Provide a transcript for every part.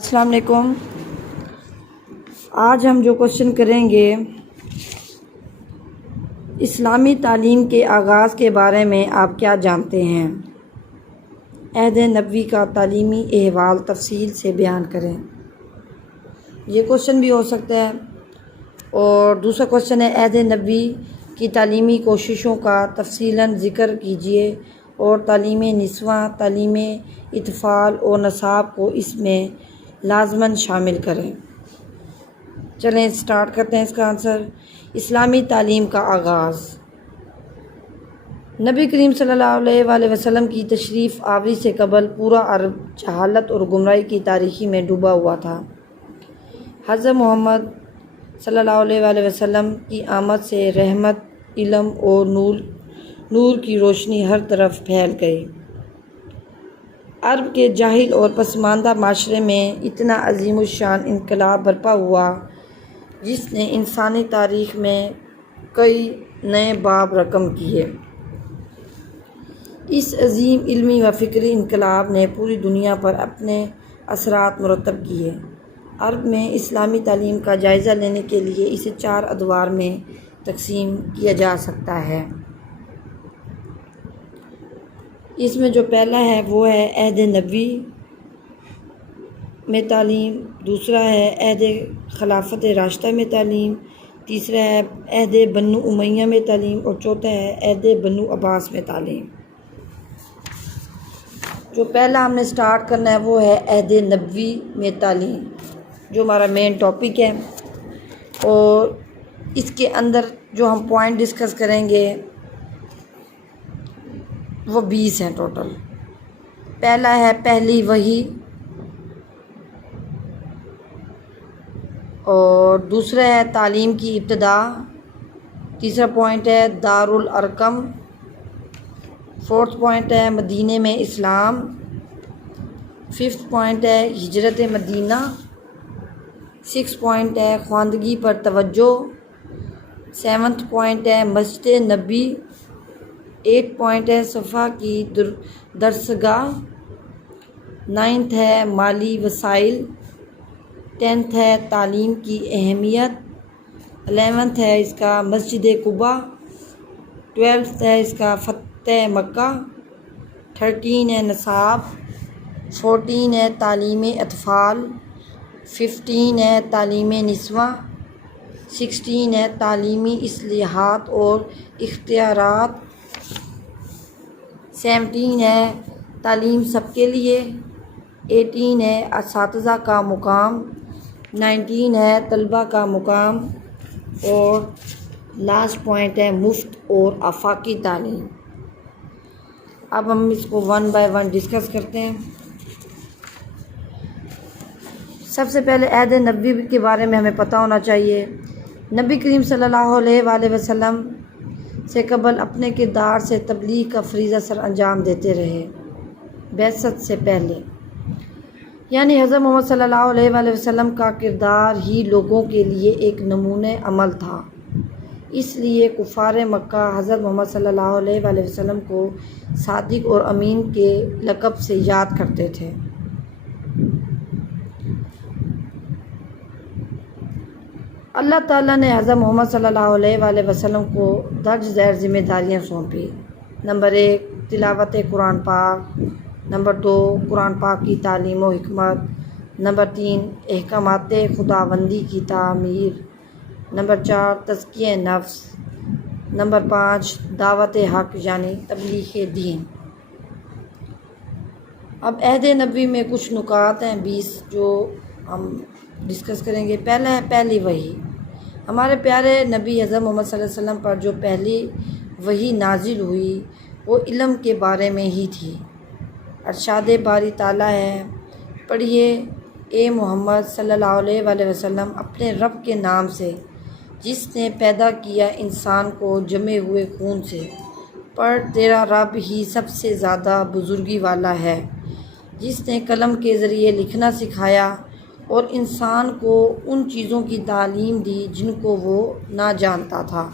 السلام علیکم۔ آج ہم جو کوشچن کریں گے اسلامی تعلیم کے آغاز کے بارے میں آپ کیا جانتے ہیں؟ عہد نبوی کا تعلیمی احوال تفصیل سے بیان کریں۔ یہ کوشچن بھی ہو سکتا ہے۔ اور دوسرا کوشچن ہے عہد نبوی کی تعلیمی کوششوں کا تفصیلاً ذکر کیجیے اور تعلیم نسواں، تعلیم اطفال اور نصاب کو اس میں لازماً شامل کریں۔ چلیں سٹارٹ کرتے ہیں اس کا آنسر۔ اسلامی تعلیم کا آغاز نبی کریم صلی اللہ علیہ وآلہ وسلم کی تشریف آوری سے قبل پورا عرب جہالت اور گمراہی کی تاریکی میں ڈوبا ہوا تھا۔ حضرت محمد صلی اللہ علیہ وآلہ وسلم کی آمد سے رحمت، علم اور نور کی روشنی ہر طرف پھیل گئی۔ عرب کے جاہل اور پسماندہ معاشرے میں اتنا عظیم الشان انقلاب برپا ہوا جس نے انسانی تاریخ میں کئی نئے باب رقم کیے۔ اس عظیم علمی و فکری انقلاب نے پوری دنیا پر اپنے اثرات مرتب کیے۔ عرب میں اسلامی تعلیم کا جائزہ لینے کے لیے اسے 4 ادوار میں تقسیم کیا جا سکتا ہے۔ اس میں جو پہلا ہے وہ ہے عہد نبوی میں تعلیم، دوسرا ہے عہد خلافت راشدہ میں تعلیم، تیسرا ہے عہد بنو امیہ میں تعلیم اور چوتھا ہے عہد بنو عباس میں تعلیم۔ جو پہلا ہم نے سٹارٹ کرنا ہے وہ ہے عہد نبوی میں تعلیم، جو ہمارا مین ٹاپک ہے، اور اس کے اندر جو ہم پوائنٹ ڈسکس کریں گے وہ 20 ہیں ٹوٹل۔ پہلا ہے پہلی وحی، اور دوسرا ہے تعلیم کی ابتدا، تیسرا پوائنٹ ہے دارالارقم، فورتھ پوائنٹ ہے مدینے میں اسلام، ففتھ پوائنٹ ہے ہجرت مدینہ، 6 پوائنٹ ہے خواندگی پر توجہ، 7 پوائنٹ ہے مسجد نبی، 8 پوائنٹ ہے صفحہ کی درسگاہ، 9 ہے مالی وسائل، 10 ہے تعلیم کی اہمیت، 11 ہے اس کا مسجد قباء، 12 ہے اس کا فتح مکہ، 13 ہے نصاب، 14 ہے تعلیم اطفال، 15 ہے تعلیم نسواں، 16 ہے تعلیمی اصلاحات اور اختیارات، 17 ہے تعلیم سب کے لیے، 18 ہے اساتذہ کا مقام، 19 ہے طلباء کا مقام، اور لاسٹ پوائنٹ ہے مفت اور آفاقی تعلیم۔ اب ہم اس کو 1 بائی 1 ڈسکس کرتے ہیں۔ سب سے پہلے عہد نبوی کے بارے میں ہمیں پتہ ہونا چاہیے۔ نبی کریم صلی اللہ علیہ وآلہ وسلم سے قبل اپنے کردار سے تبلیغ کا فریضہ سر انجام دیتے رہے۔ بعثت سے پہلے یعنی حضرت محمد صلی اللہ علیہ وآلہ وسلم کا کردار ہی لوگوں کے لیے ایک نمونۂ عمل تھا، اس لیے کفار مکہ حضرت محمد صلی اللہ علیہ وآلہ وسلم کو صادق اور امین کے لقب سے یاد کرتے تھے۔ اللہ تعالیٰ نے حضرت محمد صلی اللہ علیہ وآلہ وسلم کو درج ذیل ذمہ داریاں سونپی۔ نمبر 1 تلاوت قرآن پاک، نمبر 2 قرآن پاک کی تعلیم و حکمت، نمبر 3 احکامات خداوندی کی تعمیر، نمبر 4 تزکیہ نفس، نمبر 5 دعوت حق یعنی تبلیغ دین۔ اب عہد نبوی میں کچھ نکات ہیں 20 جو ہم ڈسکس کریں گے۔ پہلا ہے پہلی وحی۔ ہمارے پیارے نبی حضرت محمد صلی اللہ علیہ وسلم پر جو پہلی وحی نازل ہوئی وہ علم کے بارے میں ہی تھی۔ ارشاد باری تعالیٰ ہے، پڑھیے اے محمد صلی اللہ علیہ وآلہ وسلم اپنے رب کے نام سے جس نے پیدا کیا انسان کو جمے ہوئے خون سے، پڑھ تیرا رب ہی سب سے زیادہ بزرگی والا ہے، جس نے قلم کے ذریعے لکھنا سکھایا اور انسان کو ان چیزوں کی تعلیم دی جن کو وہ نہ جانتا تھا۔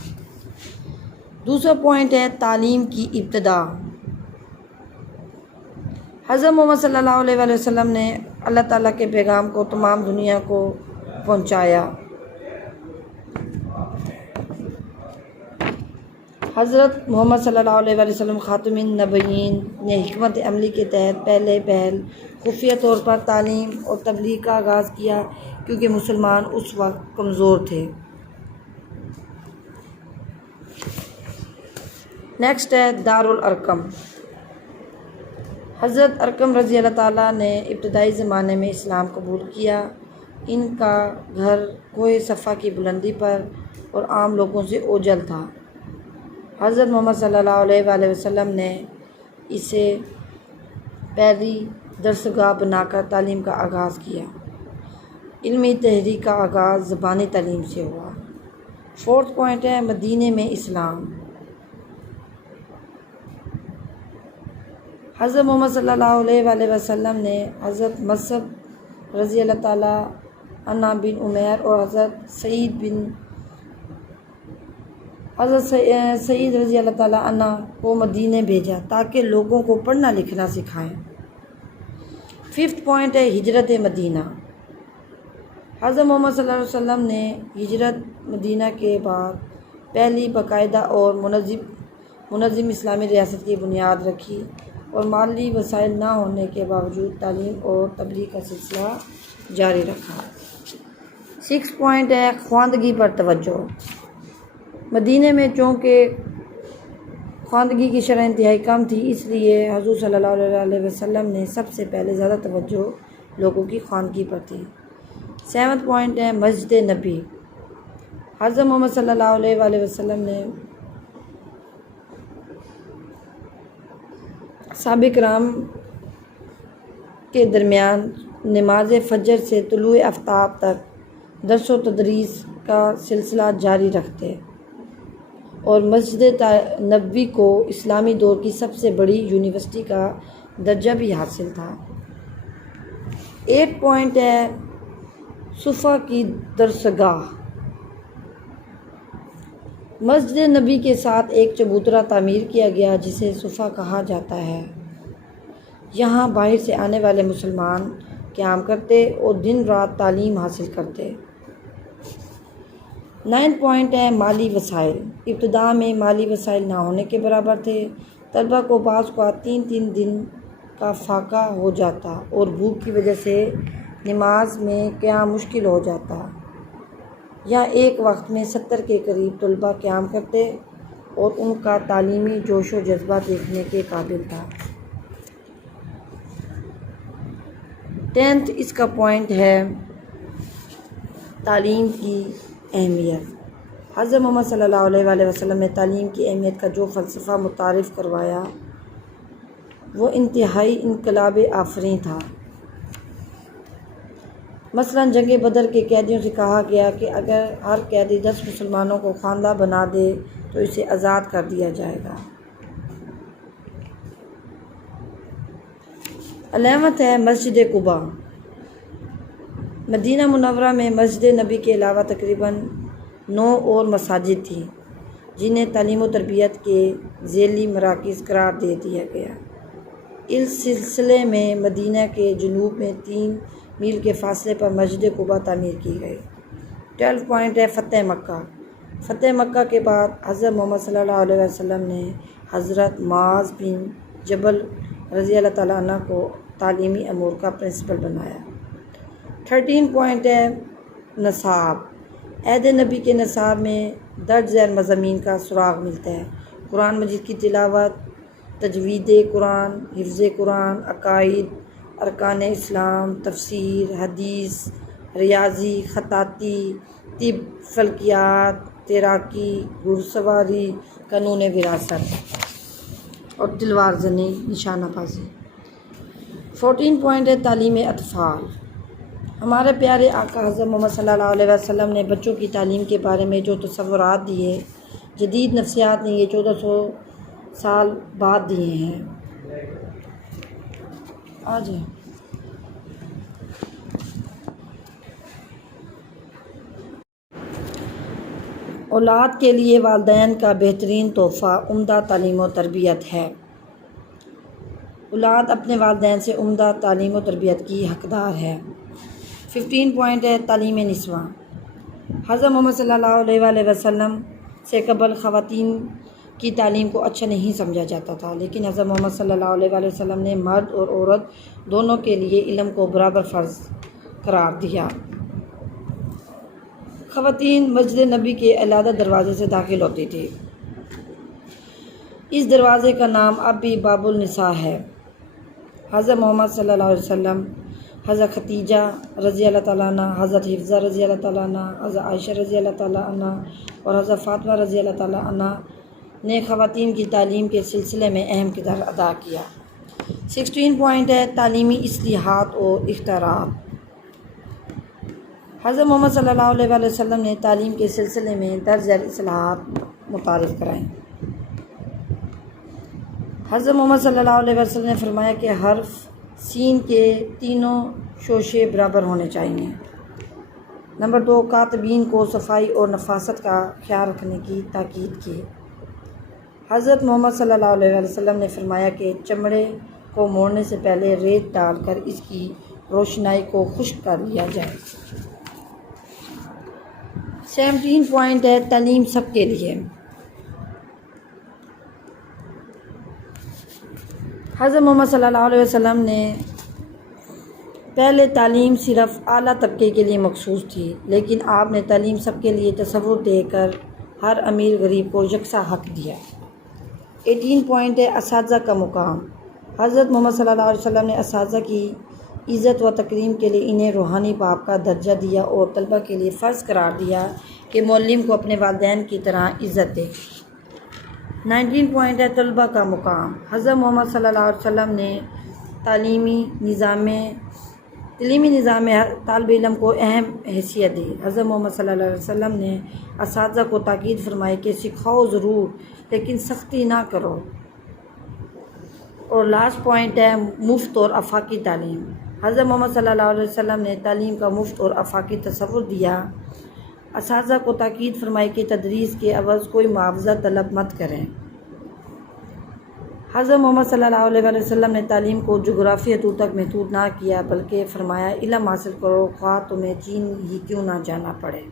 دوسرا پوائنٹ ہے تعلیم کی ابتدا۔ حضرت محمد صلی اللہ علیہ وآلہ وسلم نے اللہ تعالیٰ کے پیغام کو تمام دنیا کو پہنچایا۔ حضرت محمد صلی اللہ علیہ وآلہ وسلم خاتم النبیین نے حکمت عملی کے تحت پہل خفیہ طور پر تعلیم اور تبلیغ کا آغاز کیا، کیونکہ مسلمان اس وقت کمزور تھے۔ نیکسٹ ہے دارالارقم۔ حضرت ارقم رضی اللہ تعالیٰ نے ابتدائی زمانے میں اسلام قبول کیا۔ ان کا گھر کوہ صفا کی بلندی پر اور عام لوگوں سے اوجھل تھا۔ حضرت محمد صلی اللہ علیہ وآلہ وسلم نے اسے پہلی درسگاہ بنا کر تعلیم کا آغاز کیا۔ علمی تحریک کا آغاز زبانی تعلیم سے ہوا۔ فورتھ پوائنٹ ہے مدینے میں اسلام۔ حضرت محمد صلی اللہ علیہ وآلہ وسلم نے حضرت مصعب رضی اللہ تعالیٰ عنہ بن عمیر اور حضرت سعید رضی اللہ تعالیٰ عنہ کو مدینے بھیجا تاکہ لوگوں کو پڑھنا لکھنا سکھائیں۔ ففتھ پوائنٹ ہے ہجرت مدینہ۔ حضرت محمد صلی اللہ علیہ وسلم نے ہجرت مدینہ کے بعد پہلی باقاعدہ اور منظم اسلامی ریاست کی بنیاد رکھی اور مالی وسائل نہ ہونے کے باوجود تعلیم اور تبلیغ کا سلسلہ جاری رکھا۔ سکس پوائنٹ ہے خواندگی پر توجہ۔ مدینہ میں چونکہ خواندگی کی شرح انتہائی کم تھی، اس لیے حضور صلی اللہ علیہ وسلم نے سب سے پہلے زیادہ توجہ لوگوں کی خواندگی پر تھی۔ سیونتھ پوائنٹ ہے مسجد نبی۔ حضرت محمد صلی اللہ علیہ وآلہ وسلم نے صحابہ کرام کے درمیان نماز فجر سے طلوع آفتاب تک درس و تدریس کا سلسلہ جاری رکھتے اور مسجد نبوی کو اسلامی دور کی سب سے بڑی یونیورسٹی کا درجہ بھی حاصل تھا۔ 8 پوائنٹ ہے صفا کی درسگاہ۔ مسجد نبی کے ساتھ ایک چبوترا تعمیر کیا گیا جسے صفا کہا جاتا ہے۔ یہاں باہر سے آنے والے مسلمان قیام کرتے اور دن رات تعلیم حاصل کرتے۔ 9 پوائنٹ ہے مالی وسائل۔ ابتدا میں مالی وسائل نہ ہونے کے برابر تھے۔ طلبہ کو بعض اوقات 3 دن کا فاقہ ہو جاتا اور بھوک کی وجہ سے نماز میں قیام مشکل ہو جاتا۔ یا ایک وقت میں 70 کے قریب طلبہ قیام کرتے اور ان کا تعلیمی جوش و جذبہ دیکھنے کے قابل تھا۔ 10th اس کا پوائنٹ ہے تعلیم کی اہمیت۔ حضرت محمد صلی اللہ علیہ وآلہ وسلم نے تعلیم کی اہمیت کا جو فلسفہ متعارف کروایا وہ انتہائی انقلاب آفریں تھا۔ مثلاً جنگ بدر کے قیدیوں سے کہا گیا کہ اگر ہر قیدی 10 مسلمانوں کو خواندہ بنا دے تو اسے آزاد کر دیا جائے گا۔ 11th ہے مسجد قباء۔ مدینہ منورہ میں مسجد نبی کے علاوہ تقریباً 9 اور مساجد تھیں جنہیں تعلیم و تربیت کے ذیلی مراکز قرار دے دیا گیا۔ اس سلسلے میں مدینہ کے جنوب میں 3 میل کے فاصلے پر مسجد قباء تعمیر کی گئی۔ 12 پوائنٹ ہے فتح مکہ۔ فتح مکہ کے بعد حضرت محمد صلی اللہ علیہ وسلم نے حضرت معاذ بن جبل رضی اللہ تعالیٰ عنہ کو تعلیمی امور کا پرنسپل بنایا۔ 13 پوائنٹ ہے نصاب۔ عہد نبی کے نصاب میں درج ذیل مضامین کا سراغ ملتا ہے۔ قرآن مجید کی تلاوت، تجوید قرآن، حفظ قرآن، عقائد، ارکان اسلام، تفسیر، حدیث، ریاضی، خطاطی، طب، فلکیات، تیراکی، گھڑ سواری، قانون وراثت اور تلوار زنی، نشانہ بازی۔ 14 پوائنٹ ہے تعلیم اطفال۔ ہمارے پیارے آقا حضرت محمد صلی اللہ علیہ وسلم نے بچوں کی تعلیم کے بارے میں جو تصورات دیے، جدید نفسیات نے یہ 1400 سال بعد دیے ہیں۔ اولاد کے لیے والدین کا بہترین تحفہ عمدہ تعلیم و تربیت ہے۔ اولاد اپنے والدین سے عمدہ تعلیم و تربیت کی حقدار ہے۔ 15 پوائنٹ ہے تعلیم نسواں۔ حضرت محمد صلی اللہ علیہ وآلہ وسلم سے قبل خواتین کی تعلیم کو اچھا نہیں سمجھا جاتا تھا، لیکن حضرت محمد صلی اللہ علیہ وآلہ وسلم نے مرد اور عورت دونوں کے لیے علم کو برابر فرض قرار دیا۔ خواتین مسجد نبی کے علیحدہ دروازے سے داخل ہوتی تھی۔ اس دروازے کا نام اب بھی باب النساء ہے۔ حضرت محمد صلی اللہ علیہ وسلم، حضرت خدیجہ رضی اللہ تعالیٰ عنہ، حضرت حفصہ رضی اللہ تعالیٰ عنہ، حضرت عائشہ رضی اللہ تعالیٰ عنہ اور حضرت فاطمہ رضی اللہ تعالیٰ عنہ نے خواتین کی تعلیم کے سلسلے میں اہم کردار ادا کیا۔ 16 پوائنٹ ہے تعلیمی اصلاحات اور اختراعات۔ حضرت محمد صلی اللہ علیہ وآلہ وسلم نے تعلیم کے سلسلے میں درج ذیل اصلاحات متعارف کرائیں۔ حضرت محمد صلی اللہ علیہ وسلم نے فرمایا کہ حرف سین کے تینوں شوشے برابر ہونے چاہیے۔ نمبر 2، کاتبین کو صفائی اور نفاست کا خیال رکھنے کی تاکید کی۔ حضرت محمد صلی اللہ علیہ وسلم نے فرمایا کہ چمڑے کو موڑنے سے پہلے ریت ڈال کر اس کی روشنائی کو خشک کر لیا جائے۔ 17 پوائنٹ ہے تعلیم سب کے لیے۔ حضرت محمد صلی اللہ علیہ وسلم نے پہلے تعلیم صرف اعلیٰ طبقے کے لیے مخصوص تھی، لیکن آپ نے تعلیم سب کے لیے تصور دے کر ہر امیر غریب کو یکساں حق دیا۔ 18 پوائنٹ ہے اساتذہ کا مقام۔ حضرت محمد صلی اللہ علیہ وسلم نے اساتذہ کی عزت و تکریم کے لیے انہیں روحانی باپ کا درجہ دیا اور طلبہ کے لیے فرض قرار دیا کہ معلم کو اپنے والدین کی طرح عزت دے۔ 19 پوائنٹ ہے طلبہ کا مقام۔ حضرت محمد صلی اللہ علیہ وسلم نے تعلیمی نظام میں طالب علم کو اہم حیثیت دی۔ حضرت محمد صلی اللہ علیہ وسلم نے اساتذہ کو تاکید فرمائی کہ سکھاؤ ضرور لیکن سختی نہ کرو۔ اور لاسٹ پوائنٹ ہے مفت اور آفاقی تعلیم۔ حضرت محمد صلی اللہ علیہ وسلم نے تعلیم کا مفت اور آفاقی تصور دیا۔ اساتذہ کو تاکید فرمائی کہ تدریس کے عوض کوئی معاوضہ طلب مت کریں۔ حضرت محمد صلی اللہ علیہ وسلم نے تعلیم کو جغرافی حدود تک محدود نہ کیا، بلکہ فرمایا علم حاصل کرو خواہ تمہیں چین ہی کیوں نہ جانا پڑے۔